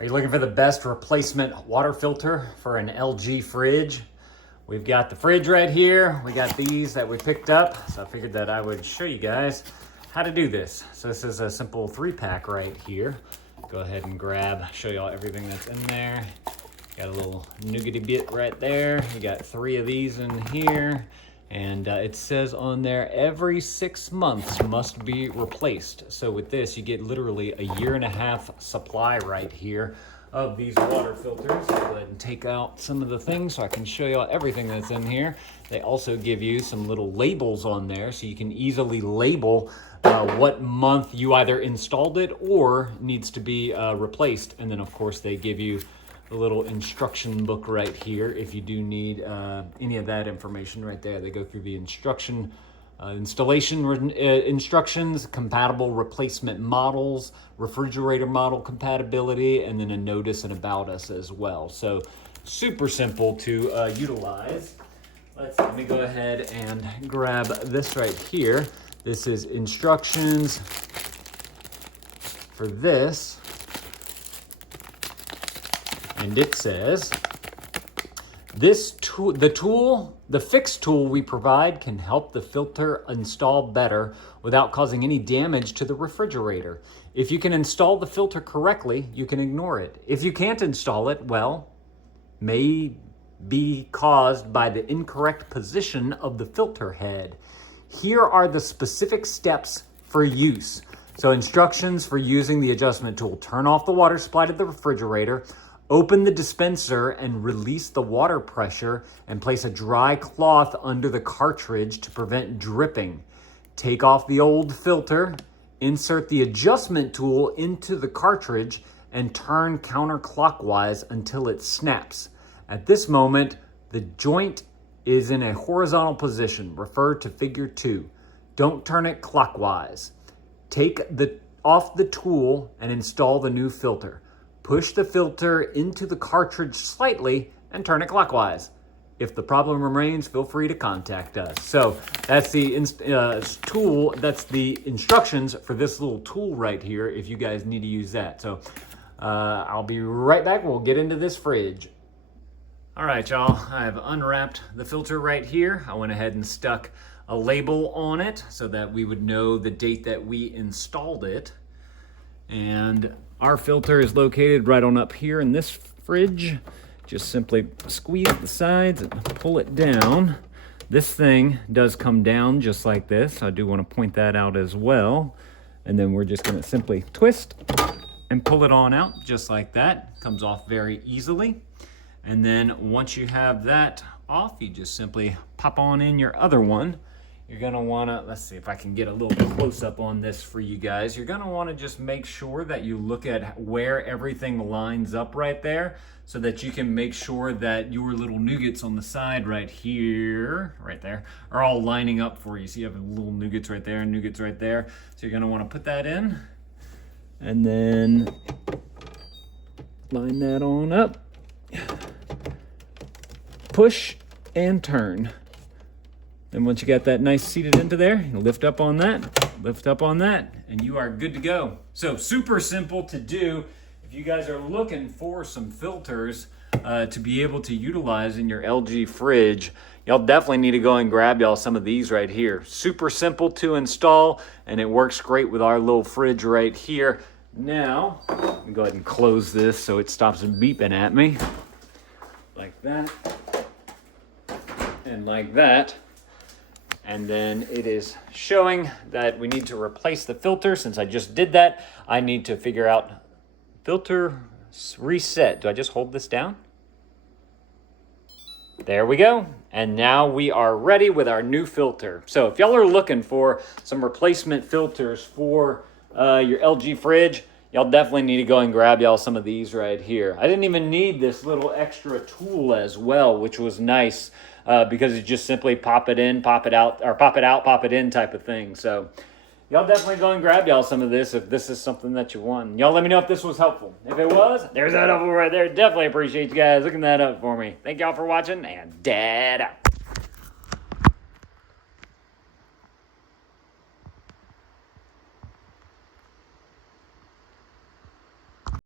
Are you looking for the best replacement water filter for an LG fridge? We've got the fridge right here. We got these that we picked up. So I figured that I would show you guys how to do this. So this is a simple 3-pack right here. Go ahead and show you all everything that's in there. Got a little nougaty bit right there. We got 3 of these in here. And it says on there, every 6 months must be replaced. So with this, you get literally a 1.5-year supply right here of these water filters. I'll go ahead and take out some of the things so I can show you everything that's in here. They also give you some little labels on there so you can easily label what month you either installed it or needs to be replaced. And then of course they give you the little instruction book right here if you do need any of that information right there. They go through the installation instructions, compatible replacement models, refrigerator model compatibility, and then a notice and about us as well. So super simple to utilize. Let me go ahead and grab this right here. This is instructions for this. And it says, the fixed tool we provide can help the filter install better without causing any damage to the refrigerator. If you can install the filter correctly, you can ignore it. If you can't install it, well, may be caused by the incorrect position of the filter head. Here are the specific steps for use. So instructions for using the adjustment tool. Turn off the water supply to the refrigerator. Open the dispenser and release the water pressure and place a dry cloth under the cartridge to prevent dripping. Take off the old filter, insert the adjustment tool into the cartridge and turn counterclockwise until it snaps. At this moment, the joint is in a horizontal position. Refer to figure 2. Don't turn it clockwise. Take off the tool and install the new filter. Push the filter into the cartridge slightly and turn it clockwise. If the problem remains, feel free to contact us. So that's the tool, that's the instructions for this little tool right here if you guys need to use that. So I'll be right back. We'll get into this fridge. All right, y'all, I've unwrapped the filter right here. I went ahead and stuck a label on it so that we would know the date that we installed it. And our filter is located right on up here in this fridge. Just simply squeeze the sides and pull it down. This thing does come down just like this. I do want to point that out as well. And then we're just going to simply twist and pull it on out just like that. Comes off very easily. And then once you have that off, you just simply pop on in your other one. You're gonna wanna, let's see if I can get a little close up on this for you guys. You're gonna wanna just make sure that you look at where everything lines up right there so that you can make sure that your little nougats on the side right here, right there, are all lining up for you. So you have little nougats right there and nougats right there. So you're gonna wanna put that in and then line that on up. Push and turn. And once you got that nice seated into there, you lift up on that, and you are good to go. So super simple to do. If you guys are looking for some filters to be able to utilize in your LG fridge, y'all definitely need to go and grab y'all some of these right here. Super simple to install, and it works great with our little fridge right here. Now, let me go ahead and close this so it stops beeping at me. Like that, and like that. And then it is showing that we need to replace the filter. Since I just did that, I need to figure out filter reset. Do I just hold this down? There we go. And now we are ready with our new filter. So if y'all are looking for some replacement filters for your LG fridge, y'all definitely need to go and grab y'all some of these right here. I didn't even need this little extra tool as well, which was nice. Because you just simply pop it in, pop it out, or pop it out, pop it in type of thing. So y'all definitely go and grab y'all some of this if this is something that you want. Y'all let me know if this was helpful. If it was, there's that helpful right there. Definitely appreciate you guys looking that up for me. Thank y'all for watching, and Dad out.